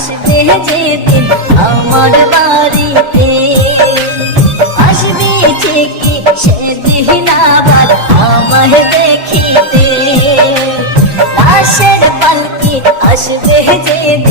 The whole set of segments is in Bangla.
আসবে যেদিন আমার বাড়িতে। আসবে ঠিকই সেদিন আবার আমার দেখিতে। পাশের পালকি আসবে যেদিন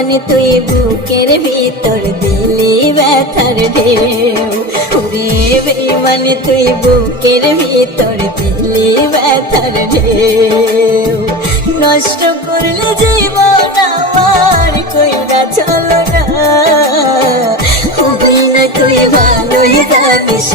বেমানে তুই বুকের ভিতর দিলি ব্যথার ঢেউ। ওরে বেমানে তুই বুকের ভিতর দিলি ব্যথার ঢেউ। নষ্ট করলে জীবন আমার কইরা চলো না। তুই ভালোই জানিস।